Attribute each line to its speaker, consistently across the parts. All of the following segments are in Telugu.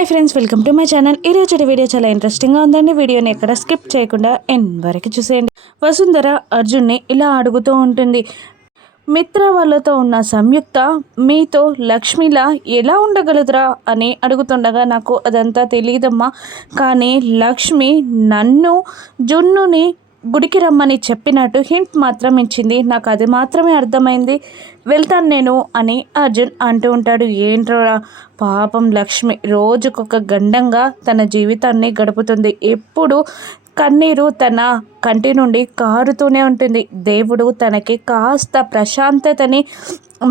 Speaker 1: Hi friends welcome to my channel. ఈరోజు వీడియో చాలా ఇంట్రెస్టింగ్గా ఉందండి. వీడియోని ఎక్కడ స్కిప్ చేయకుండా ఎన్ వరకు చూసేయండి. వసుంధర అర్జున్ని ఇలా అడుగుతూ ఉంటుంది. మిత్ర వాళ్ళతో ఉన్న సంయుక్త మీతో లక్ష్మిలా ఎలా ఉండగలదురా అని అడుగుతుండగా నాకు అదంతా తెలియదమ్మా కానీ లక్ష్మి నన్ను జున్నుని గుడికి రమ్మని చెప్పినట్టు హింట్ మాత్రం ఇచ్చింది. నాకు అది మాత్రమే అర్థమైంది. వెళ్తాను నేను అని అర్జున్ అంటూ ఉంటాడు. ఏంట్రా పాపం లక్ష్మి రోజుకొక గండంగా తన జీవితాన్ని గడుపుతుంది. ఎప్పుడు కన్నీరు తన కంటి నుండి కారుతూనే ఉంటుంది. దేవుడు తనకి కాస్త ప్రశాంతతని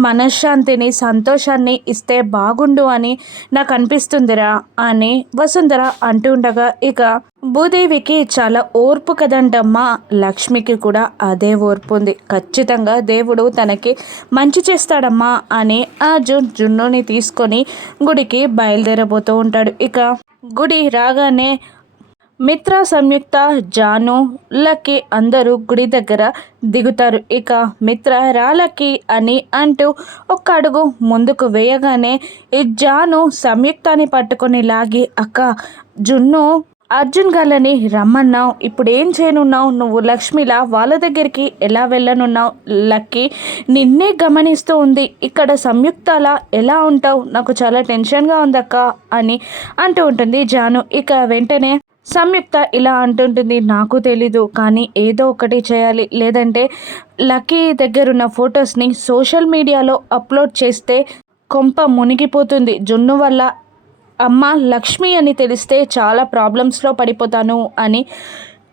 Speaker 1: మనశ్శాంతిని సంతోషాన్ని ఇస్తే బాగుండు అని నాకు అనిపిస్తుందిరా అని వసుంధర అంటూ ఉండగా ఇక భూదేవికి చాలా ఓర్పు కదంటమ్మా. లక్ష్మికి కూడా అదే ఓర్పు ఉంది. ఖచ్చితంగా దేవుడు తనకి మంచి చేస్తాడమ్మా అని అర్జున్ జున్నుని తీసుకొని గుడికి బయలుదేరబోతూ ఉంటాడు. ఇక గుడి రాగానే మిత్ర సంయుక్త జాను లకి అందరూ గుడి దగ్గర దిగుతారు. ఇక మిత్ర రాలకి అని అంటూ ఒక్క అడుగు ముందుకు వేయగానే ఈ జాను సంయుక్తాన్ని పట్టుకొని లాగి అక్క జున్ను అర్జున్ గాలని రమ్మన్నావు. ఇప్పుడు ఏం చేయనున్నావు? నువ్వు లక్ష్మిలా? వాళ్ళ దగ్గరికి ఎలా వెళ్ళనున్నావు? లక్కీ నిన్నే గమనిస్తూ ఉంది. ఇక్కడ సంయుక్తలా? ఎలా ఉంటావు? నాకు చాలా టెన్షన్గా ఉందక్క అని అంటూ ఉంటుంది జాను. ఇక వెంటనే సంయుక్త ఇలా అంటుంటుంది నాకు తెలీదు కానీ ఏదో ఒకటి చేయాలి. లేదంటే లక్కీ దగ్గరున్న ఫొటోస్ని సోషల్ మీడియాలో అప్లోడ్ చేస్తే కొంప మునిగిపోతుంది. జున్ను వల్ల అమ్మ లక్ష్మి అని తెలిస్తే చాలా ప్రాబ్లమ్స్లో పడిపోతాను అని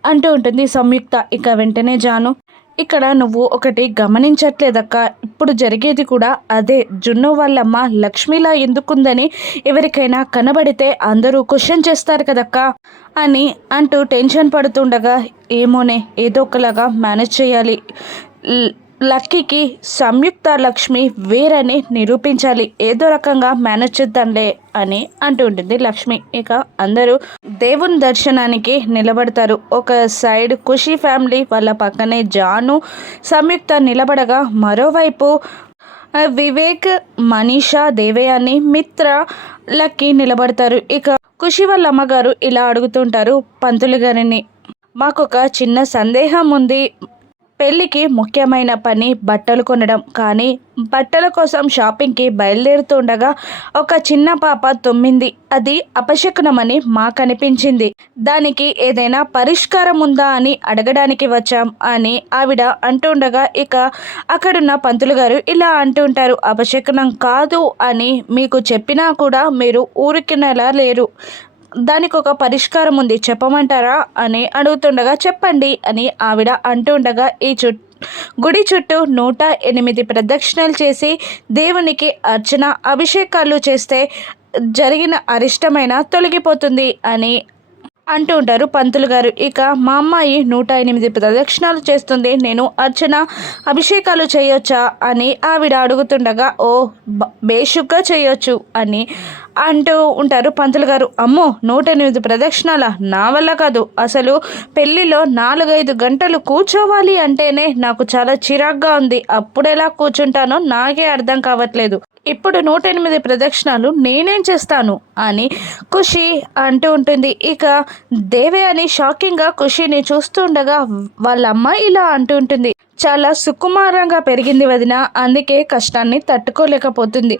Speaker 1: అంటూ ఉంటుంది సంయుక్త. ఇక వెంటనే జాను ఇక్కడ నువ్వు ఒకటి గమనించట్లేదక్క. ఇప్పుడు జరిగేది కూడా అదే. జున్ను వాళ్ళమ్మ లక్ష్మిలా ఎందుకుందని ఎవరికైనా కనబడితే అందరూ క్వశ్చన్ చేస్తారు కదక్క అని అంటూ టెన్షన్ పడుతుండగా ఏమోనే ఏదో ఒకలాగా మేనేజ్ చేయాలి. లక్కీకి సంయుక్త లక్ష్మి వేరని నిరూపించాలి. ఏదో రకంగా మేనేజ్ చేద్దాంలే అని అంటూ ఉంటుంది లక్ష్మి. ఇక అందరూ దేవుని దర్శనానికి నిలబడతారు. ఒక సైడ్ ఖుషి ఫ్యామిలీ వాళ్ళ పక్కనే జాను సంయుక్త నిలబడగా మరోవైపు వివేక్ మనీషా దేవయాని మిత్ర లక్కీ నిలబడతారు. ఇక ఖుషి వాళ్ళ అమ్మగారు ఇలా అడుగుతుంటారు పంతులు గారిని మాకు ఒక చిన్న సందేహం ఉంది. పెళ్ళికి ముఖ్యమైన పని బట్టలు కొనడం. కానీ బట్టల కోసం షాపింగ్కి బయలుదేరుతుండగా ఒక చిన్న పాప తుమ్మింది. అది అపశకునమని మాకు అనిపించింది. దానికి ఏదైనా పరిష్కారం ఉందా అని అడగడానికి వచ్చాం అని ఆవిడ అంటుండగా ఇక అక్కడున్న పంతులు గారు ఇలా అంటుంటారు అపశకునం కాదు అని మీకు చెప్పినా కూడా మీరు ఊరికినలా లేరు. దానికి ఒక పరిష్కారం ఉంది చెప్పమంటారా? అని అడుగుతుండగా చెప్పండి అని ఆవిడ అంటుండగా ఈ చుట్టూ గుడి చుట్టూ నూట ఎనిమిది ప్రదక్షిణలు చేసి దేవునికి అర్చన అభిషేకాలు చేస్తే జరిగిన అరిష్టమైన తొలగిపోతుంది అని అంటూ ఉంటారు పంతులు గారు. ఇక మా అమ్మాయి నూట ఎనిమిది ప్రదక్షిణాలు చేస్తుంది. నేను అర్చన అభిషేకాలు చేయొచ్చా అని ఆవిడ అడుగుతుండగా ఓ బేషుగ్గా చేయొచ్చు అని అంటూ ఉంటారు పంతులు గారు. అమ్మో నూట ఎనిమిది ప్రదక్షిణాల నా వల్ల కాదు. అసలు పెళ్ళిలో నాలుగైదు గంటలు కూర్చోవాలి అంటేనే నాకు చాలా చిరాగ్గా ఉంది. అప్పుడెలా కూర్చుంటానో నాకే అర్థం కావట్లేదు. ఇప్పుడు నూట ఎనిమిది ప్రదక్షిణాలు నేనేం చేస్తాను అని ఖుషి అంటూ ఉంటుంది. ఇక దేవే అని షాకింగ్గా ఖుషిని చూస్తుండగా వాళ్ళ అమ్మ ఇలా అంటూ ఉంటుంది. చాలా సుకుమారంగా పెరిగింది వదిన. అందుకే కష్టాన్ని తట్టుకోలేకపోతుంది.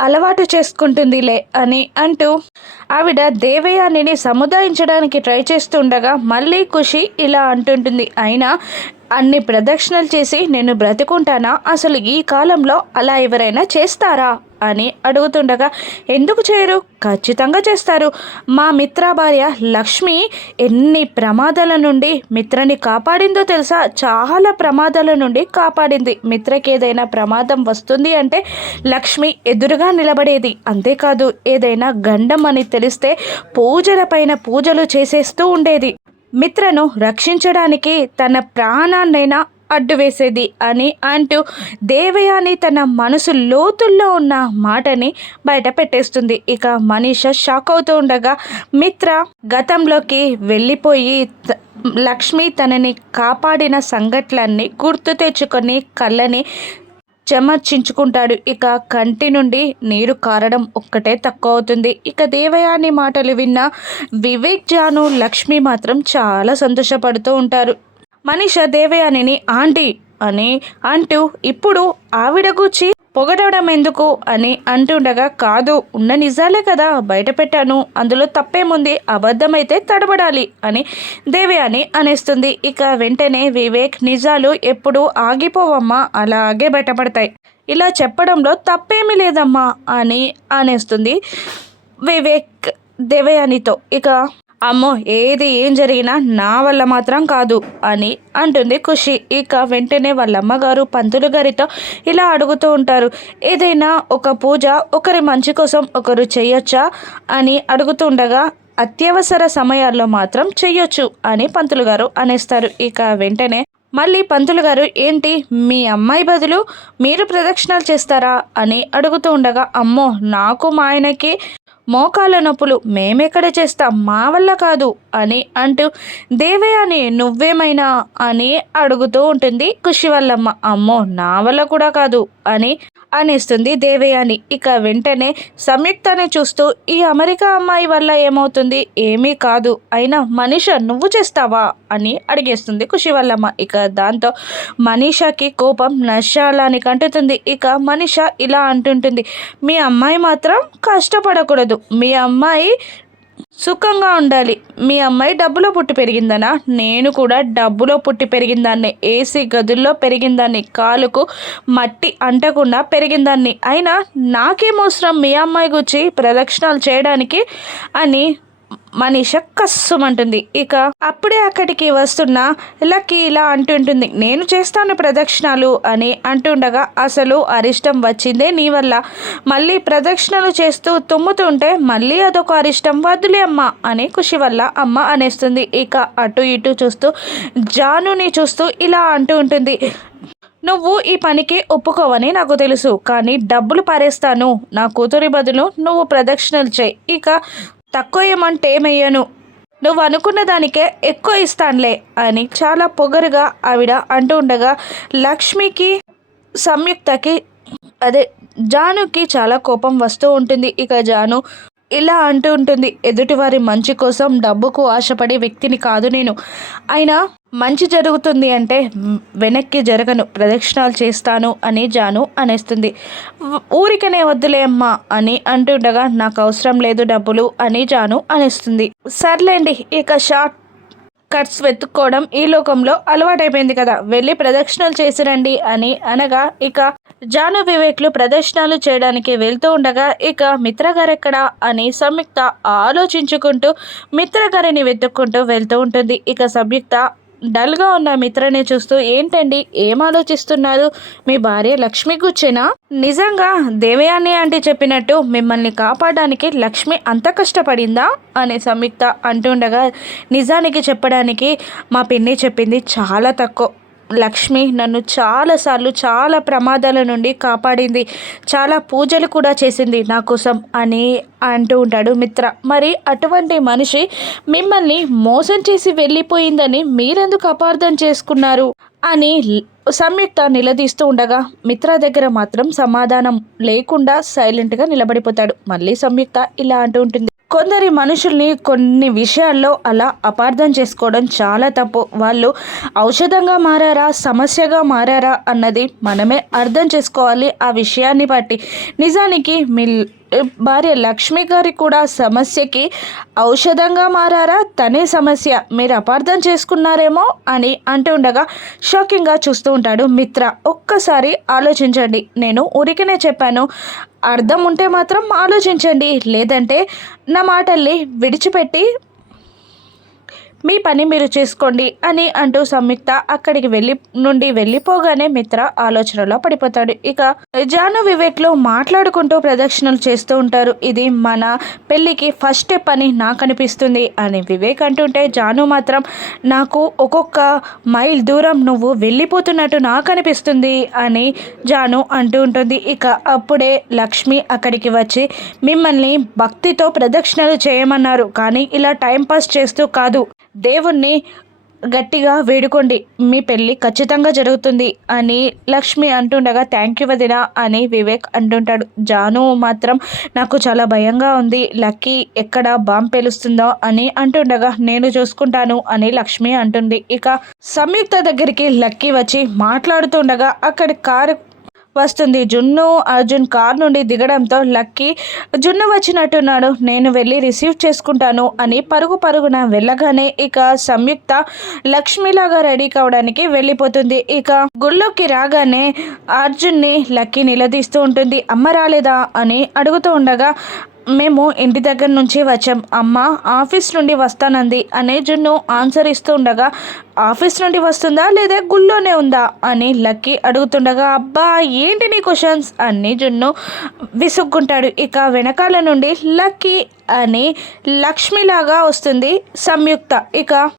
Speaker 1: అలవాటు చేసుకుంటుందిలే అని అంటూ ఆవిడ దేవయానిని సముదాయించడానికి ట్రై చేస్తుండగా మళ్ళీ ఖుషి ఇలా అంటుంటుంది. అయినా అన్ని ప్రదక్షిణలు చేసి నేను బ్రతుకుంటానా? అసలు ఈ కాలంలో అలా ఎవరైనా చేస్తారా? అని అడుగుతుండగా ఎందుకు చేయరు? ఖచ్చితంగా చేస్తారు. మా మిత్ర భార్య లక్ష్మి ఎన్ని ప్రమాదాల నుండి మిత్రని కాపాడిందో తెలుసా? చాలా ప్రమాదాల నుండి కాపాడింది. మిత్రకి ఏదైనా ప్రమాదం వస్తుంది అంటే లక్ష్మి ఎదురుగా నిలబడేది. అంతేకాదు ఏదైనా గండం అని తెలిస్తే పూజల పైన పూజలు చేసేస్తూ ఉండేది. మిత్రను రక్షించడానికి తన ప్రాణాన్నైనా అడ్డు వేసేది అని అంటూ దేవయాని తన మనసు లోతుల్లో ఉన్న మాటని బయట పెట్టేస్తుంది. ఇక మనీష షాక్ అవుతూ ఉండగా మిత్ర గతంలోకి వెళ్ళిపోయి లక్ష్మి తనని కాపాడిన సంఘటనలన్నీ గుర్తు తెచ్చుకొని కళ్ళని చెమర్చించుకుంటాడు. ఇక కంటి నుండి నీరు కారడం ఒక్కటే తక్కువ అవుతుంది ఇక దేవయాని మాటలు విన్న వివేక్ జాను లక్ష్మి మాత్రం చాలా సంతోషపడుతూ ఉంటారు. మనిష దేవయానిని ఆంటీ అని అంటూ ఇప్పుడు ఆవిడ గుచ్చి పొగడవడం ఎందుకు అని అంటుండగా కాదు ఉన్న నిజాలే కదా బయట పెట్టాను. అందులో తప్పేముంది? అబద్ధమైతే తడబడాలి అని దేవయాని అనేస్తుంది. ఇక వెంటనే వివేక్ నిజాలు ఎప్పుడు ఆగిపోవమ్మా అలాగే బయటపడతాయి. ఇలా చెప్పడంలో తప్పేమీ లేదమ్మా అని అనేస్తుంది వివేక్ దేవయానితో. ఇక అమ్మో ఏది ఏం జరిగినా నా వల్ల మాత్రం కాదు అని అంటుంది ఖుషి. ఇక వెంటనే వాళ్ళ అమ్మగారు పంతులు గారితో ఇలా అడుగుతూ ఉంటారు. ఏదైనా ఒక పూజ ఒకరి మంచి కోసం ఒకరు చేయొచ్చా అని అడుగుతుండగా అత్యవసర సమయాల్లో మాత్రం చెయ్యొచ్చు అని పంతులు గారు అనేస్తారు. ఇక వెంటనే మళ్ళీ పంతులు గారు ఏంటి మీ అమ్మాయి బదులు మీరు ప్రదక్షిణాలు చేస్తారా? అని అడుగుతూ ఉండగా అమ్మో నాకు మా ఆయనకి మోకాళ్ళ నొప్పులు మేమెక్కడ చేస్తాం? మా వల్ల కాదు అని అంటూ దేవయాని నువ్వేమైనా అని అడుగుతూ ఉంటుంది. ఖుషి వల్లమ్మ అమ్మో నా వల్ల కూడా కాదు అని అనేస్తుంది దేవయాని. ఇక వెంటనే సంయుక్తని చూస్తూ ఈ అమెరికా అమ్మాయి వల్ల ఏమవుతుంది? ఏమీ కాదు. అయినా మనీష నువ్వు చేస్తావా? అని అడిగేస్తుంది ఖుషి వల్లమ్మ ఇక దాంతో మనీషాకి కోపం నశాలని కంటుతుంది. ఇక మనీష ఇలా అంటుంటుంది మీ అమ్మాయి మాత్రం కష్టపడకూడదు. మీ అమ్మాయి సుఖంగా ఉండాలి. మీ అమ్మాయి డబ్బులో పుట్టి పెరిగిందనా? నేను కూడా డబ్బులో పుట్టి పెరిగిందాన్ని. ఏసీ గదుల్లో పెరిగిందాన్ని. కాలుకు మట్టి అంటకుండా పెరిగిందాన్ని. అయినా నాకేమవసరం మీ అమ్మాయి గురించి ప్రదక్షిణాలు చేయడానికి అని మనీష కస్సుమంటుంది. ఇక అప్పుడే అక్కడికి వస్తున్న లక్కీ ఇలా అంటుంటుంది నేను చేస్తాను ప్రదక్షిణాలు అని అంటుండగా అసలు అరిష్టం వచ్చిందే నీ వల్ల. మళ్ళీ ప్రదక్షిణలు చేస్తూ తుమ్ముతుంటే మళ్ళీ అదొక అరిష్టం వద్దులే అమ్మ అని ఖుషి వల్ల అమ్మ అనేస్తుంది. ఇక అటు ఇటు చూస్తూ జానుని చూస్తూ ఇలా అంటూ ఉంటుంది నువ్వు ఈ పనికి ఒప్పుకోవని నాకు తెలుసు కానీ డబ్బులు పారేస్తాను. నా కూతురి బదులు నువ్వు ప్రదక్షిణలు చేయి. ఇక తక్కువ ఏమంటే ఏమయ్యాను నువ్వు అనుకున్న దానికే ఎక్కువ ఇస్తానులే అని చాలా పొగరుగా ఆవిడ అంటూ ఉండగా లక్ష్మికి సంయుక్తకి అదే జానుకి చాలా కోపం వస్తూ ఉంటుంది. ఇక జాను ఇలా అంటూ ఉంటుంది. ఎదుటివారి మంచి కోసం డబ్బుకు ఆశపడే వ్యక్తిని కాదు నేను. అయినా మంచి జరుగుతుంది అంటే వెనక్కి జరగను ప్రదక్షిణాలు చేస్తాను అని జాను అనేస్తుంది. ఊరికనే వద్దులే అమ్మా అని అంటుండగా నాకు అవసరం లేదు డబ్బులు అని జాను అనేస్తుంది. సర్లేండి ఇక షార్ట్ కట్స్ వెతుక్కోవడం ఈ లోకంలో అలవాటైపోయింది కదా. వెళ్ళి ప్రదక్షిణలు చేసిరండి అని అనగా ఇక జాను వివేక్లు ప్రదర్శనలు చేయడానికి వెళ్తూ ఉండగా ఇక మిత్రగారెక్కడా అని సంయుక్త ఆలోచించుకుంటూ మిత్రగారిని వెతుక్కుంటూ వెళ్తూ ఉంటుంది. ఇక సంయుక్త డల్గా ఉన్న మిత్రని చూస్తూ ఏంటండి? ఏం ఆలోచిస్తున్నారు? మీ భార్య లక్ష్మి కూర్చేనా నిజంగా దేవయాని అంటే చెప్పినట్టు మిమ్మల్ని కాపాడడానికి లక్ష్మి అంత కష్టపడిందా? అని సంయుక్త అంటుండగా నిజానికి చెప్పడానికి మా పిన్ని చెప్పింది చాలా తక్కువ. లక్ష్మి నన్ను చాలాసార్లు చాలా ప్రమాదాల నుండి కాపాడింది. చాలా పూజలు కూడా చేసింది నా కోసం అని అంటూ ఉంటాడు మిత్ర. మరి అటువంటి మనిషి మిమ్మల్ని మోసం చేసి వెళ్ళిపోయిందని మీరెందుకు అపార్థం చేసుకున్నారు? అని సంయుక్త నిలదీస్తూ ఉండగా మిత్ర దగ్గర మాత్రం సమాధానం లేకుండా సైలెంట్గా నిలబడిపోతాడు. మళ్ళీ సంయుక్త ఇలా అంటూ ఉంటుంది. కొందరి మనుషుల్ని కొన్ని విషయాల్లో అలా అపార్థం చేసుకోవడం చాలా తప్పు. వాళ్ళు ఔషధంగా మారారా సమస్యగా మారారా అన్నది మనమే అర్థం చేసుకోవాలి ఆ విషయాన్ని బట్టి. నిజానికి మీ భార్య లక్ష్మి గారి కూడా సమస్యకి ఔషధంగా మారారా? తనే సమస్య. మీరు అపార్థం చేసుకున్నారేమో అని అంటూ ఉండగా షాకింగ్గా చూస్తూ ఉంటాడు మిత్ర. ఒక్కసారి ఆలోచించండి. నేను ఊరికనే చెప్పాను. అర్థం ఉంటే మాత్రం ఆలోచించండి. లేదంటే నా మాటల్ని విడిచిపెట్టి మీ పని మీరు చేసుకోండి అని అంటూ సంయుక్త అక్కడికి వెళ్ళి నుండి వెళ్ళిపోగానే మిత్ర ఆలోచనలో పడిపోతాడు. ఇక జాను వివేక్లో మాట్లాడుకుంటూ ప్రదక్షిణలు చేస్తూ ఉంటారు. ఇది మన పెళ్ళికి ఫస్ట్ స్టెప్ అని నాకు అనిపిస్తుంది అని వివేక్ అంటుంటే జాను మాత్రం నాకు ఒక్కొక్క మైల్ దూరం నువ్వు వెళ్ళిపోతున్నట్టు నాకు అనిపిస్తుంది అని జాను అంటూ ఉంటుంది. ఇక అప్పుడే లక్ష్మి అక్కడికి వచ్చి మిమ్మల్ని భక్తితో ప్రదక్షిణలు చేయమన్నారు. కానీ ఇలా టైంపాస్ చేస్తూ కాదు. దేవుణ్ణి గట్టిగా వేడుకోండి. మీ పెళ్ళి ఖచ్చితంగా జరుగుతుంది అని లక్ష్మి అంటుండగా థ్యాంక్ యూ వదిన అని వివేక్ అంటుంటాడు. జాను మాత్రం నాకు చాలా భయంగా ఉంది. లక్కీ ఎక్కడ బాంబ్ పేలుస్తుందో అని అంటుండగా నేను చూసుకుంటాను అని లక్ష్మి అంటుంది. ఇక సంయుక్త దగ్గరికి లక్కీ వచ్చి మాట్లాడుతుండగా అక్కడ కారు వస్తుంది. జున్ను అర్జున్ కార్ నుండి దిగడంతో లక్కీ జున్ను వచ్చినట్టున్నాడు. నేను వెళ్ళి రిసీవ్ చేసుకుంటాను అని పరుగు పరుగున వెళ్ళగానే ఇక సంయుక్త లక్ష్మిలాగా రెడీ కావడానికి వెళ్ళిపోతుంది. ఇక గుళ్ళోకి రాగానే అర్జున్ని లక్కీ నిలదీస్తూ ఉంటుంది. అమ్మ రాలేదా? అని అడుగుతూ ఉండగా మేము ఇంటి దగ్గర నుంచి వచ్చాం. అమ్మ ఆఫీస్ నుండి వస్తానంది. అనే జున్ను ఆన్సర్ ఇస్తుండగా ఆఫీస్ నుండి వస్తుందా లేదా గుళ్ళోనే ఉందా? అని లక్కీ అడుగుతుండగా అబ్బా ఏంటి నీ క్వశ్చన్స్ అని జున్ను విసుక్కుంటాడు. ఇక వెనకాల నుండి లక్కీ అని లక్ష్మిలాగా వస్తుంది సంయుక్త. ఇక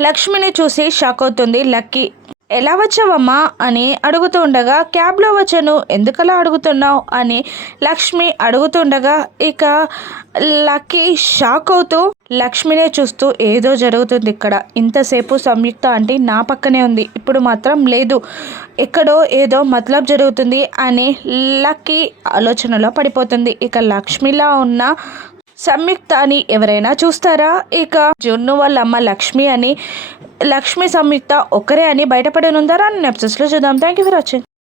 Speaker 1: లక్ష్మిని చూసి షాక్ అవుతుంది లక్కీ. ఎలా వచ్చావమ్మా అని అడుగుతూ ఉండగా క్యాబ్లో వచ్చాను. ఎందుకలా అడుగుతున్నావు? అని లక్ష్మి అడుగుతుండగా ఇక లక్కీ షాక్ అవుతూ లక్ష్మినే చూస్తూ ఏదో జరుగుతుంది ఇక్కడ. ఇంతసేపు సంయుక్త అంటే నా పక్కనే ఉంది. ఇప్పుడు మాత్రం లేదు. ఎక్కడో ఏదో మతలబ్ జరుగుతుంది అని లక్కీ ఆలోచనలో పడిపోతుంది. ఇక లక్ష్మిలా ఉన్న సంయుక్త అని ఎవరైనా చూస్తారా? ఇక జున్ను వాళ్ళ అమ్మ లక్ష్మి అని లక్ష్మి సంయుక్త ఒక్కరే అని బయటపడనుందారా? అని ఎపిసోడ్స్లో చూద్దాం. Thank you for watching